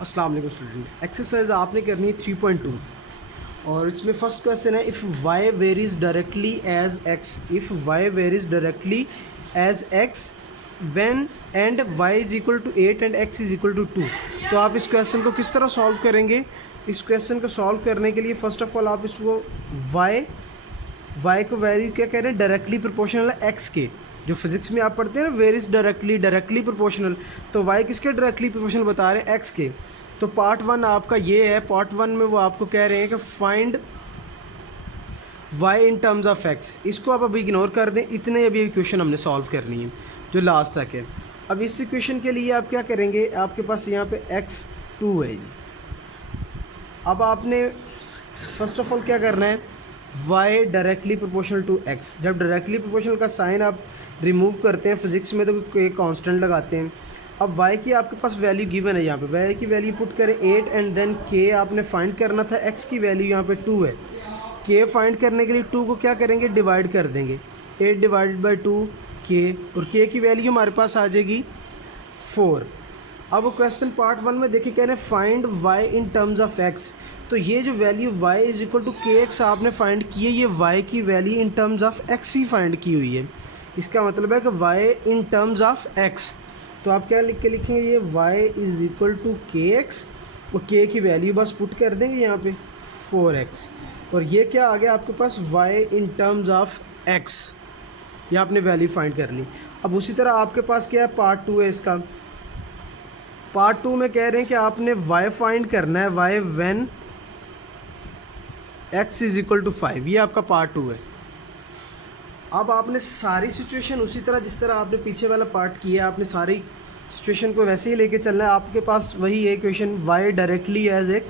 अस्सलाम वालेकुम student. Exercise आपने करनी है 3.2 और इसमें फर्स्ट क्वेश्चन है if y varies directly as x, if y varies directly as x when and y is equal to 8 and x is equal to 2। तो आप इस क्वेश्चन को किस तरह सॉल्व करेंगे? इस क्वेश्चन को सॉल्व करने के लिए फ़र्स्ट ऑफ ऑल आप इसको वाई को वेरी क्या कह रहे हैं, डायरेक्टली प्रोपोर्शनल है एक्स के। जो फिजिक्स में आप पढ़ते हैं ना, वेरीज डायरेक्टली प्रोपोर्शनल, तो वाई किसके डायरेक्टली प्रोपोर्शनल बता रहे हैं? एक्स के। तो पार्ट वन आपका ये है, पार्ट वन में वो आपको कह रहे हैं कि find y in terms of x. इसको आप अभी इग्नोर कर दें, इतने अभी क्वेश्चन हमने सॉल्व करनी है जो लास्ट तक है। अब इस इक्वेशन के लिए आप क्या करेंगे, आपके पास यहाँ पे x2 है। अब आपने फर्स्ट ऑफ ऑल क्या करना है, y directly proportional to x। जब डायरेक्टली प्रोपोर्शनल का साइन आप रिमूव करते हैं फिजिक्स में तो कोई कांस्टेंट लगाते हैं। अब y की आपके पास वैल्यू गिवन है, यहाँ पे y की वैल्यू पुट करें 8 एंड देन k आपने फाइंड करना था, x की वैल्यू यहाँ पे 2 है। k फाइंड करने के लिए 2 को क्या करेंगे, डिवाइड कर देंगे। 8 डिवाइडेड बाई 2 k, और k की वैल्यू हमारे पास आ जाएगी 4। अब वो क्वेश्चन पार्ट वन में देखिए कह रहे हैं find y in terms of x। तो ये जो value y is equal to k x आपने फाइंड की है, ये y की वैल्यू इन टर्म्स ऑफ x ही फाइंड की हुई है। इसका मतलब है कि y in terms of x। तो आप क्या लिख के लिखेंगे, ये y is equal to k x, और k की वैल्यू बस पुट कर देंगे यहाँ पे 4x, और ये क्या आ गया आपके पास y in terms of x। ये आपने वैल्यू फाइंड कर ली। अब उसी तरह आपके पास क्या है, पार्ट टू है इसका। पार्ट टू में कह रहे हैं कि आपने y फाइंड करना है, y when x is equal to 5। ये आपका पार्ट टू है। अब आपने सारी सिचुएशन उसी तरह जिस तरह आपने पीछे वाला पार्ट किया, आपने सारी सिचुएशन को वैसे ही लेके चलना है। आपके पास वही है equation y directly as x,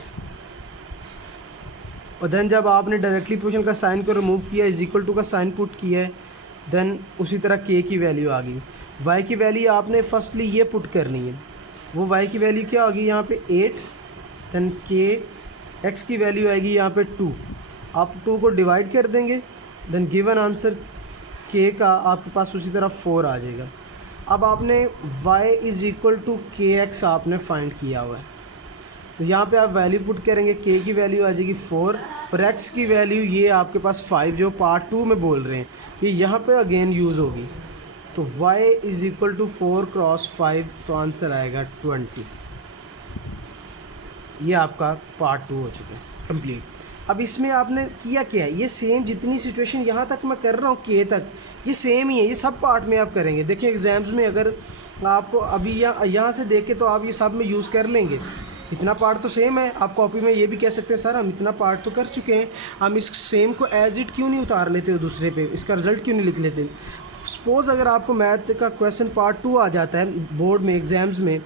और देन जब आपने डायरेक्टली पोजीशन का साइन को रिमूव किया, इज इक्वल टू का साइन पुट किया है, देन उसी तरह k की वैल्यू आ गई। y की वैल्यू आपने फर्स्टली ये पुट करनी है, वो y की वैल्यू क्या होगी यहाँ पे 8, देन k x की वैल्यू आएगी यहाँ पे 2। आप 2 को डिवाइड कर देंगे, देन गिवन आंसर k का आपके पास उसी तरह 4 आ जाएगा। अब आपने y is equal to k x आपने फाइंड किया हुआ है, तो यहाँ पे आप वैल्यू पुट करेंगे, k की वैल्यू आ जाएगी 4 और x की वैल्यू ये आपके पास 5 जो पार्ट टू में बोल रहे हैं, ये यहाँ पे अगेन यूज़ होगी। तो y is equal to 4 cross 5, तो आंसर आएगा 20। ये आपका पार्ट टू हो चुका है कंप्लीट। अब इसमें आपने किया क्या है, ये सेम जितनी सिचुएशन यहाँ तक मैं कर रहा हूँ के तक, ये सेम ही है, ये सब पार्ट में आप करेंगे। देखिए एग्ज़ाम्स में अगर आपको अभी यहाँ से देख के तो आप ये सब में यूज़ कर लेंगे, इतना पार्ट तो सेम है। आप कॉपी में ये भी कह सकते हैं सर हम इतना पार्ट तो कर चुके हैं, हम इस सेम को एज इट क्यों नहीं उतार लेते हो दूसरे पे, इसका रिजल्ट क्यों नहीं लिख लेते। सपोज़ अगर आपको मैथ का क्वेश्चन पार्ट टू आ जाता है बोर्ड में एग्ज़ाम्स में,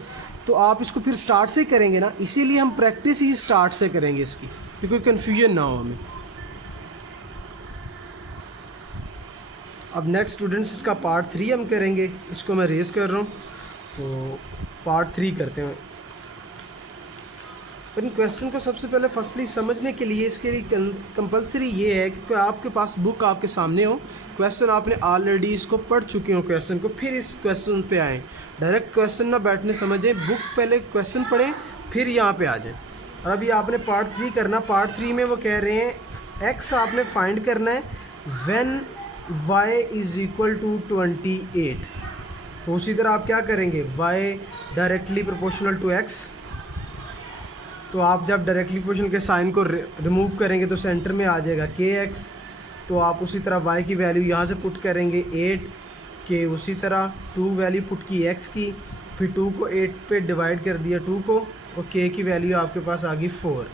तो आप इसको फिर स्टार्ट से करेंगे ना, इसीलिए हम प्रैक्टिस ही स्टार्ट से करेंगे इसकी, कि कोई कन्फ्यूजन ना हो हमें। अब नेक्स्ट स्टूडेंट्स इसका पार्ट 3 हम करेंगे, इसको मैं रेज कर रहा हूँ, तो पार्ट 3 करते हैं। इन क्वेश्चन को सबसे पहले फर्स्टली समझने के लिए इसके लिए कंपलसरी ये है कि आपके पास बुक आपके सामने हो, क्वेश्चन आपने ऑलरेडी इसको पढ़ चुके हो क्वेश्चन को, फिर इस क्वेश्चन पे आएँ। डायरेक्ट क्वेश्चन ना बैठने समझें, बुक पहले क्वेश्चन पढ़ें फिर यहाँ पे आ जाएं। और अभी आपने पार्ट 3 करना। पार्ट 3 में वो कह रहे हैं x आपने फाइंड करना है when y is equal to 28। तो उसी तरह आप क्या करेंगे, y directly proportional to x। तो आप जब डायरेक्टली प्रोपोर्शनल के साइन को रिमूव करेंगे तो सेंटर में आ जाएगा kx। तो आप उसी तरह y की वैल्यू यहाँ से पुट करेंगे 8, k उसी तरह 2 वैल्यू पुट की x की, फिर 2 को 8 पे डिवाइड कर दिया 2 को, और k की वैल्यू आपके पास आ गई 4।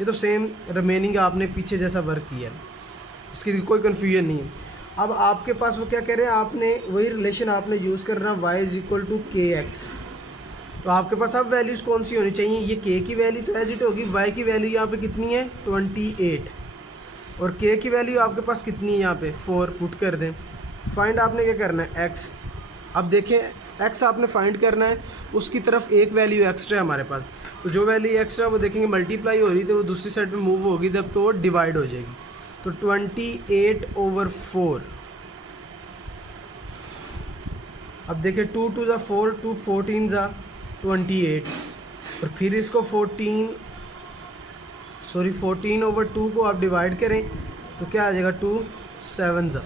ये तो सेम रिमेनिंग आपने पीछे जैसा वर्क किया, इसकी कोई कन्फ्यूजन नहीं है। अब आपके पास वो क्या कह रहे हैं, आपने वही रिलेशन आपने यूज़ करना, y is equal to k x. तो आपके पास अब वैल्यूज़ कौन सी होनी चाहिए, ये k की वैल्यू तो एज इट होगी, y की वैल्यू यहाँ पे कितनी है 28, और k की वैल्यू आपके पास कितनी है यहाँ पे 4, पुट कर दें। फाइंड आपने क्या करना है x। अब देखें x आपने फाइंड करना है, उसकी तरफ एक वैल्यू एक्स्ट्रा है हमारे पास, तो जो वैल्यू एक्स्ट्रा वो देखेंगे मल्टीप्लाई हो रही थी, वो दूसरी साइड पे मूव होगी, तब तो वो डिवाइड हो जाएगी। तो 28/4। अब देखिए 2 2 ज़ा 4, 2 14 ज़ा 28, और फिर इसको 14/2 को आप डिवाइड करें तो क्या आ जाएगा, 2 7 ज़ा,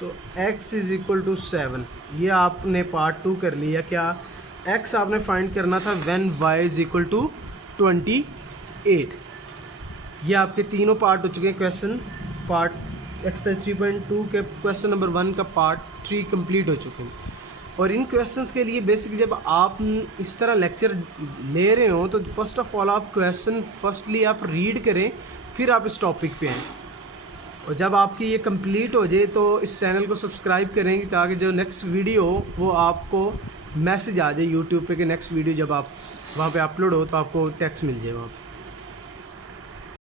तो x इज़ इक्वल टू 7। ये आपने पार्ट 2 कर लिया। क्या x आपने फाइंड करना था when y is equal to 28। ये आपके तीनों पार्ट हो चुके हैं। क्वेश्चन पार्ट एक्सरसाइज 3.2 के क्वेश्चन नंबर 1 का पार्ट 3 कंप्लीट हो चुके हैं। और इन क्वेश्चंस के लिए बेसिक जब आप इस तरह लेक्चर ले रहे हो तो फर्स्ट ऑफ ऑल आप क्वेश्चन फर्स्टली आप रीड करें, फिर आप इस टॉपिक पे आएँ। और जब आपकी ये कंप्लीट हो जाए तो इस चैनल को सब्सक्राइब करें ताकि जो नेक्स्ट वीडियो वो आपको मैसेज आ जाए यूट्यूब पे कि नेक्स्ट वीडियो जब आप वहाँ पे अपलोड हो तो आपको टेक्स्ट मिल जाए वहाँ पे।